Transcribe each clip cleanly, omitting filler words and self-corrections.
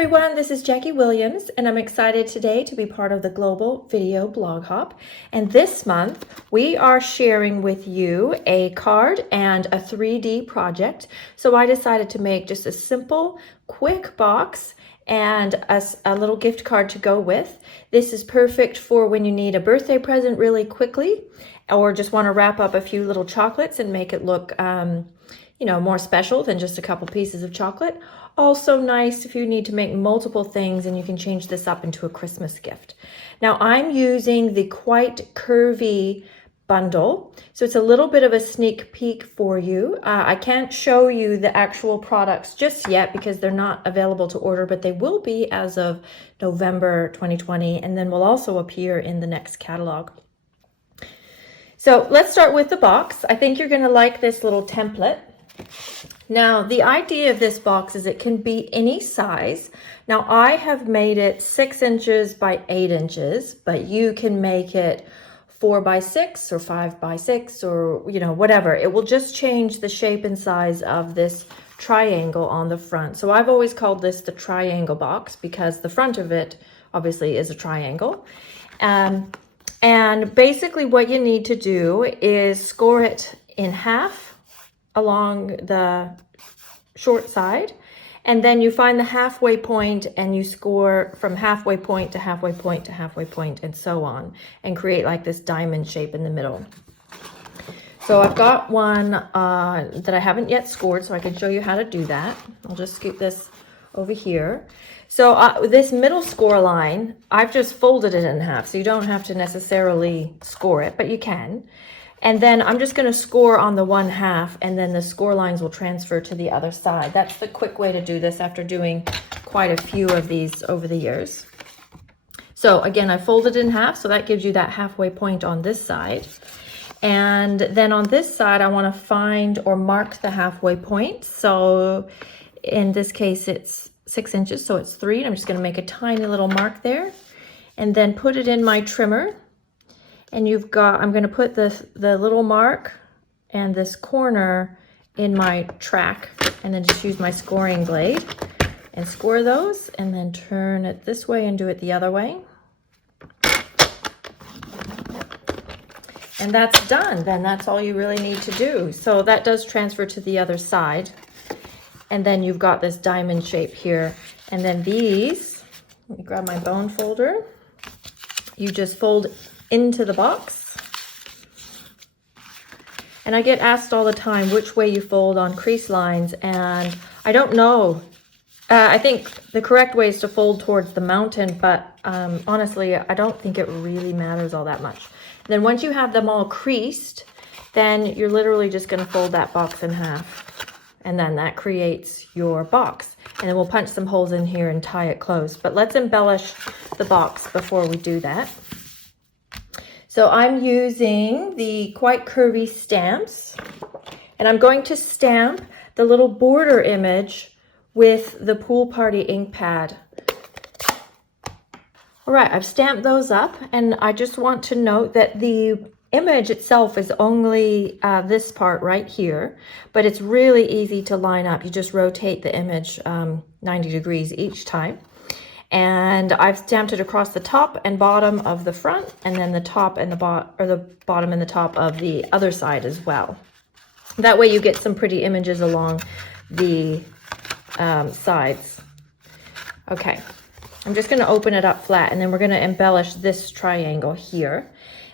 everyone, this is Jackie Williams, and I'm excited today to be part of the Global Video Blog Hop. And this month, we are sharing with you a card and a 3D project. So I decided to make just a simple, quick box and a little gift card to go with. This is perfect for when you need a birthday present really quickly, or just want to wrap up a few little chocolates and make it look more special than just a couple pieces of chocolate. Also nice if you need to make multiple things and you can change this up into a Christmas gift. Now I'm using the Quite Curvy bundle, so it's a little bit of a sneak peek for you. I can't show you the actual products just yet because they're not available to order, but they will be as of November 2020, and then will also appear in the next catalog. So let's start with the box. I think you're going to like this little template. Now, the idea of this box is it can be any size. Now, I have made it 6 inches by 8 inches, but you can make it 4 by 6 or 5 by 6 or, whatever. It will just change the shape and size of this triangle on the front. So I've always called this the triangle box because the front of it obviously is a triangle. And basically what you need to do is score it in half along the short side, and then you find the halfway point and you score from halfway point to halfway point to halfway point and so on, and create like this diamond shape in the middle. So I've got one that I haven't yet scored, so I can show you how to do that. I'll just scoop this over here. So this middle score line, I've just folded it in half, so you don't have to necessarily score it, but you can. And then I'm just going to score on the one half, and then the score lines will transfer to the other side. That's the quick way to do this after doing quite a few of these over the years. So again, I folded in half, so that gives you that halfway point on this side. And then on this side, I want to find or mark the halfway point. So in this case, it's 6 inches, so it's 3. I'm just going to make a tiny little mark there, and then put it in my trimmer. And I'm going to put the little mark and this corner in my track, and then just use my scoring blade and score those, and then turn it this way and do it the other way. And that's done. Then that's all you really need to do. So that does transfer to the other side. And then you've got this diamond shape here. And then these, let me grab my bone folder. You just fold into the box. And I get asked all the time which way you fold on crease lines, and I don't know. I think the correct way is to fold towards the mountain, but honestly, I don't think it really matters all that much. And then once you have them all creased, then you're literally just going to fold that box in half, and then that creates your box. And then we'll punch some holes in here and tie it closed. But let's embellish the box before we do that. So I'm using the Quite Curvy stamps, and I'm going to stamp the little border image with the Pool Party ink pad. All right, I've stamped those up, and I just want to note that the image itself is only this part right here, but it's really easy to line up. You just rotate the image 90 degrees each time. And I've stamped it across the top and bottom of the front, and then the top and the bottom and the top of the other side as well. That way you get some pretty images along the sides. Okay, I'm just going to open it up flat, and then we're going to embellish this triangle here.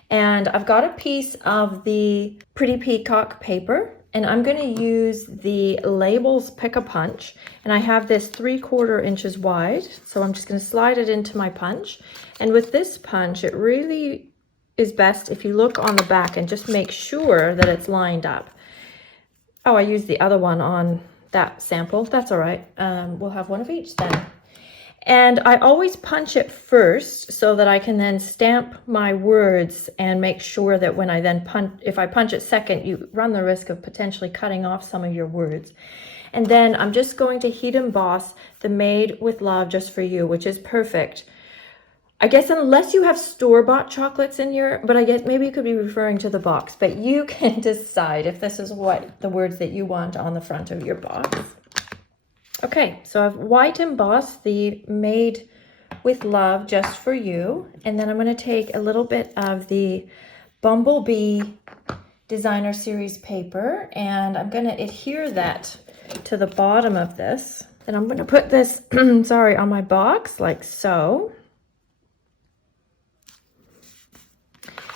And I've got a piece of the Pretty Peacock paper, and I'm going to use the Labels Pick-a-Punch, and I have this 3/4 inches wide, so I'm just going to slide it into my punch. And with this punch, it really is best if you look on the back and just make sure that it's lined up. Oh, I used the other one on that sample. That's all right. We'll have one of each then. And I always punch it first so that I can then stamp my words and make sure that when I then if I punch it second, you run the risk of potentially cutting off some of your words. And then I'm just going to heat emboss the Made with Love Just For You, which is perfect. I guess unless you have store-bought chocolates in your, but I guess maybe you could be referring to the box, but you can decide if this is what the words that you want on the front of your box. Okay, so I've white embossed the Made with Love Just for You, and then I'm going to take a little bit of the Bumblebee Designer Series paper, and I'm going to adhere that to the bottom of this. Then I'm going to put this, sorry, on my box like so.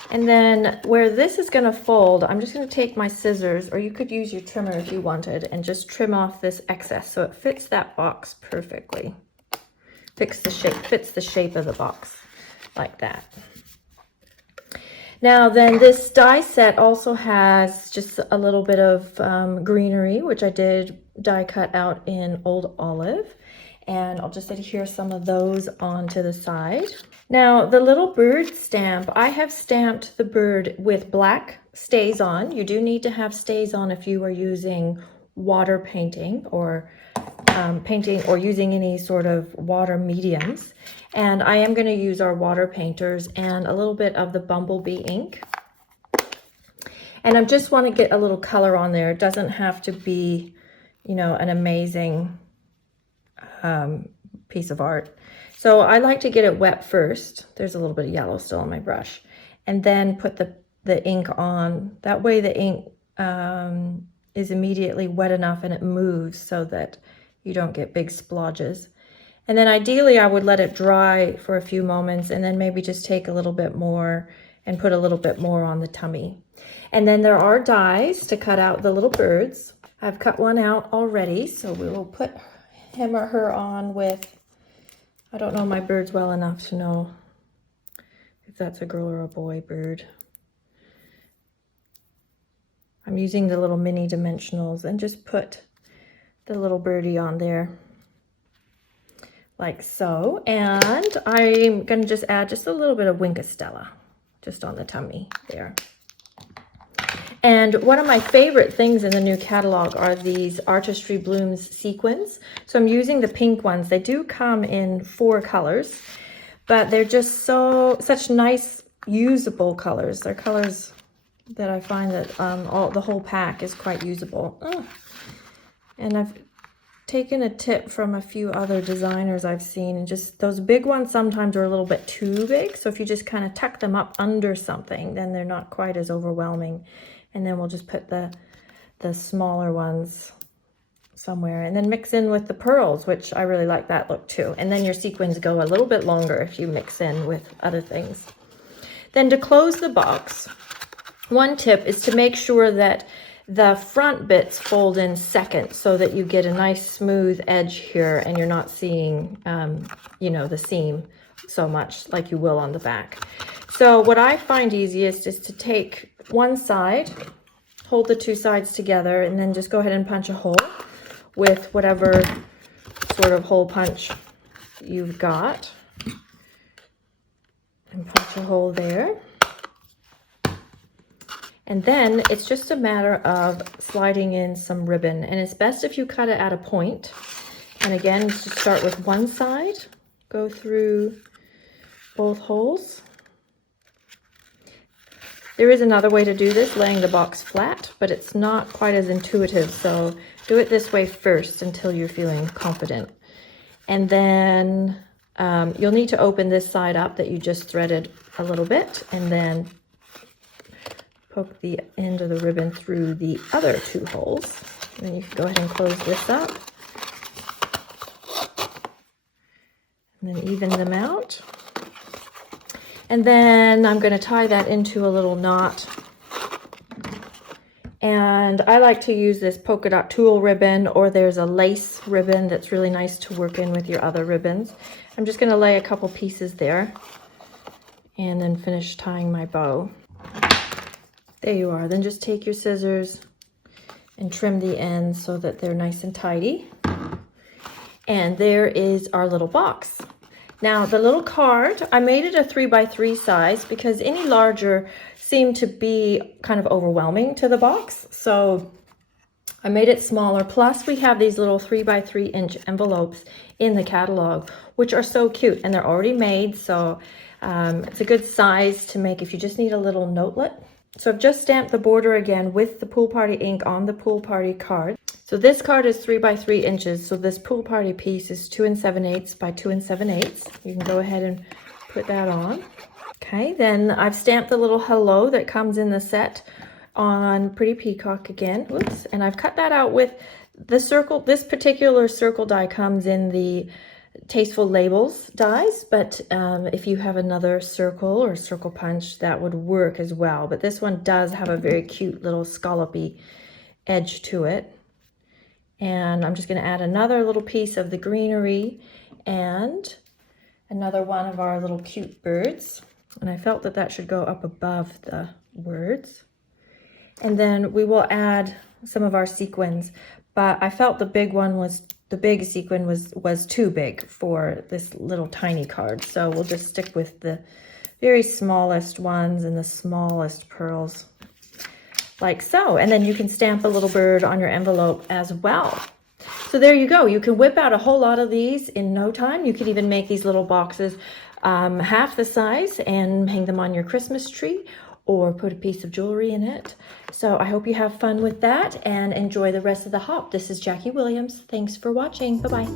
And then where this is going to fold, I'm just going to take my scissors, or you could use your trimmer if you wanted, and just trim off this excess so it fits that box perfectly. Fits the shape of the box like that. Now then, this die set also has just a little bit of greenery, which I did die cut out in Old Olive. And I'll just adhere some of those onto the side. Now, the little bird stamp, I have stamped the bird with black stays on. You do need to have stays on if you are using water painting or painting or using any sort of water mediums. And I am going to use our water painters and a little bit of the Bumblebee ink. And I just want to get a little color on there. It doesn't have to be, you know, an amazing piece of art. So I like to get it wet first. There's a little bit of yellow still on my brush. And then put the ink on. That way the ink is immediately wet enough and it moves so that you don't get big splodges. And then ideally I would let it dry for a few moments and then maybe just take a little bit more and put a little bit more on the tummy. And then there are dies to cut out the little birds. I've cut one out already, so we will put him or her on with, I don't know my birds well enough to know if that's a girl or a boy bird. I'm using the little mini dimensionals and just put the little birdie on there like so. And I'm going to just add just a little bit of Wink of Stella just on the tummy there. And one of my favorite things in the new catalog are these Artistry Blooms sequins. So I'm using the pink ones. They do come in 4 colors, but they're just such nice usable colors. They're colors that I find that the whole pack is quite usable. And I've taken a tip from a few other designers I've seen, and just those big ones sometimes are a little bit too big. So if you just kind of tuck them up under something, then they're not quite as overwhelming. And then we'll just put the smaller ones somewhere and then mix in with the pearls, which I really like that look too. And then your sequins go a little bit longer if you mix in with other things. Then to close the box, one tip is to make sure that the front bits fold in second so that you get a nice smooth edge here and you're not seeing, you know, the seam so much like you will on the back. So what I find easiest is to take one side, hold the 2 sides together, and then just go ahead and punch a hole with whatever sort of hole punch you've got. And punch a hole there. And then it's just a matter of sliding in some ribbon. And it's best if you cut it at a point. And again, just start with one side, go through both holes. There is another way to do this, laying the box flat, but it's not quite as intuitive. So do it this way first until you're feeling confident. And then you'll need to open this side up that you just threaded a little bit, and then poke the end of the ribbon through the other 2 holes. And then you can go ahead and close this up. And then even them out. And then I'm going to tie that into a little knot. And I like to use this polka dot tulle ribbon, or there's a lace ribbon that's really nice to work in with your other ribbons. I'm just going to lay a couple pieces there and then finish tying my bow. There you are. Then just take your scissors and trim the ends so that they're nice and tidy. And there is our little box. Now the little card, I made it a 3x3 size because any larger seemed to be kind of overwhelming to the box. So I made it smaller. Plus we have these little 3x3 inch envelopes in the catalog, which are so cute, and they're already made. So it's a good size to make if you just need a little notelet. So I've just stamped the border again with the Pool Party ink on the Pool Party card. So this card is 3 by 3 inches. So this pool party piece is 2 7/8 by 2 7/8. You can go ahead and put that on. Okay, then I've stamped the little hello that comes in the set on Pretty Peacock again. Oops, and I've cut that out with the circle. This particular circle die comes in the Tasteful Labels dies, but if you have another circle or circle punch, that would work as well. But this one does have a very cute little scallopy edge to it. And I'm just going to add another little piece of the greenery and another one of our little cute birds. And I felt that that should go up above the words. And then we will add some of our sequins, but I felt the big sequin was too big for this little tiny card. So we'll just stick with the very smallest ones and the smallest pearls, like so. And then you can stamp a little bird on your envelope as well. So there you go. You can whip out a whole lot of these in no time. You could even make these little boxes half the size and hang them on your Christmas tree or put a piece of jewelry in it. So I hope you have fun with that and enjoy the rest of the hop. This is Jackie Williams. Thanks for watching. Bye-bye.